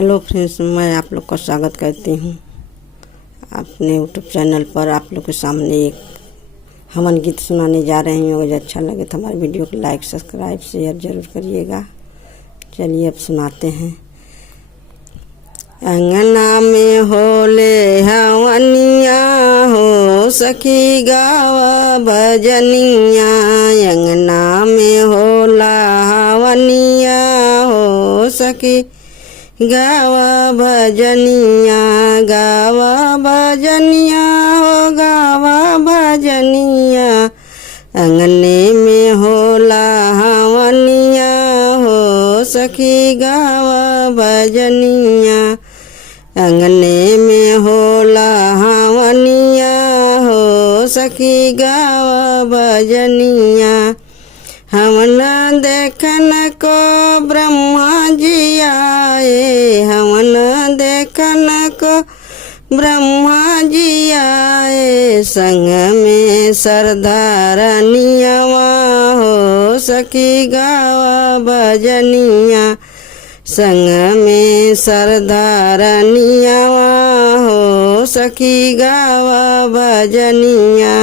Hello friends, मैं आप लोग का स्वागत करती हूँ अपने यूट्यूब चैनल पर। आप लोग के सामने एक हवन गीत सुनाने जा रही हूँ। अगर अच्छा लगे तो हमारे वीडियो को लाइक, सब्सक्राइब, शेयर ज़रूर करिएगा। चलिए अब सुनाते हैं। अंगना में होले हवनिया हो सखी गावा भजनिया। अंगना में होला हवनिया हो सखी गावा भजनिया। गावा भजनिया हो गावा भजनिया। अंगने में होला हवनिया हो सखी गावा भजनिया। अंगने में होला हवनिया हो सखी गावा भजनिया। हमना देखन को ब्रह्मा जी आए। हमना देखन को ब्रह्मा जी आए। संग में सरदारनियवा हो सखी गावा भजनिया। संग में सरदारनियवा हो सखी गावा भजनिया।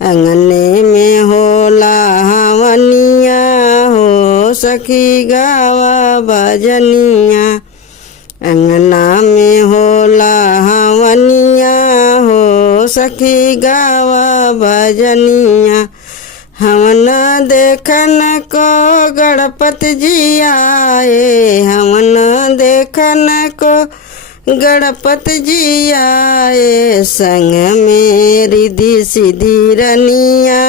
अंगने में होला हवनिया हो सखी गावा भजनिया। अंगना में होला हवनिया हो सखी गावा भजनिया। हमना देखन को गणपति जी आए। हमना देखन को गणपति जी आए। संग में रिद्धि सिद्धि रनिया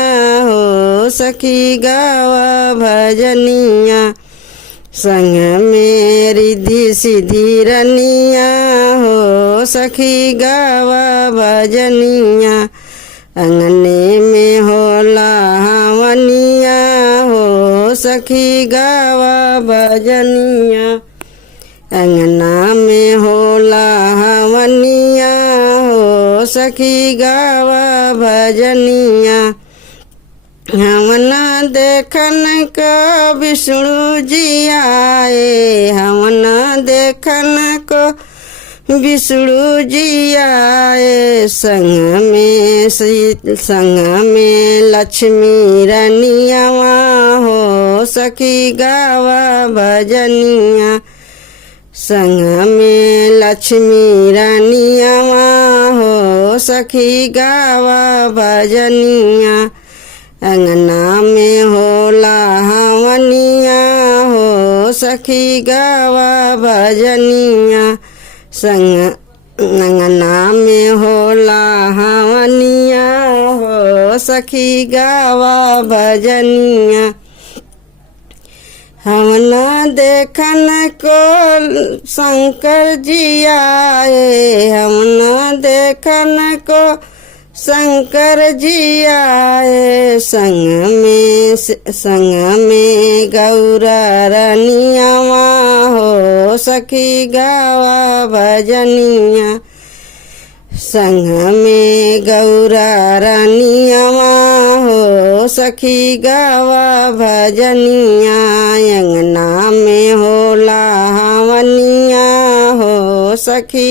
हो सखी गावा भजनिया। संग में रिद्धि सिद्धि रनिया हो सखी गावा भजनिया। अंगने में होला हवनिया हो सखी गावा भजनिया। अंगना में होला हवनिया हो सखी गावा भजनिया। हमना देखन को विष्णु जी आए। हमना देखन को विष्णु जी आए। संग में लक्ष्मी रनियवा हो सखी गावा भजनिया। संग में लक्ष्मी रानियवा हो सखी गावा भजनिया। अंगना में होला हवनिया हो सखी गावा भजनिया। अंगना में होला हवनिया हो सखी गावा भजनिया। हमना देखन को शंकर जी आए। हमना देखन को शंकर जी आए। संग में गौरा रनियवा हो सखी गावा भजनिया। संग में गौरा रनियवा हो सखी गावा भजनिया। अंगना में होला हवनिया हो सखी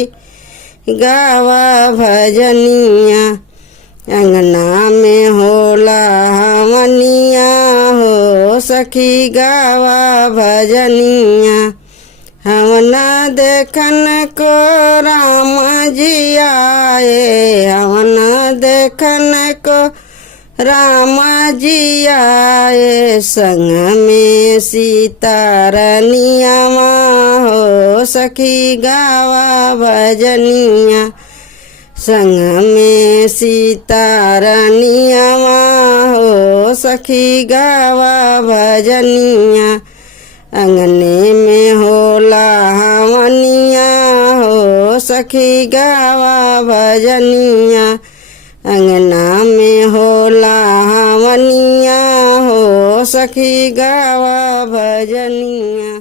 गावा भजनिया। अंगना में होला हवनिया हो सखी गावा भजनिया। हमना देखन को रामा जी आए। हमना देखन को रामा जी आए। संग में सीता रनियवा हो सखी गावा भजनिया। संग में सीता रनियवा हो सखी गावा भजनिया। अंगने में होला हवनिया हो सखी गावा भजनिया। अंगना में होला हवनिया हो सखी गावा भजनिया।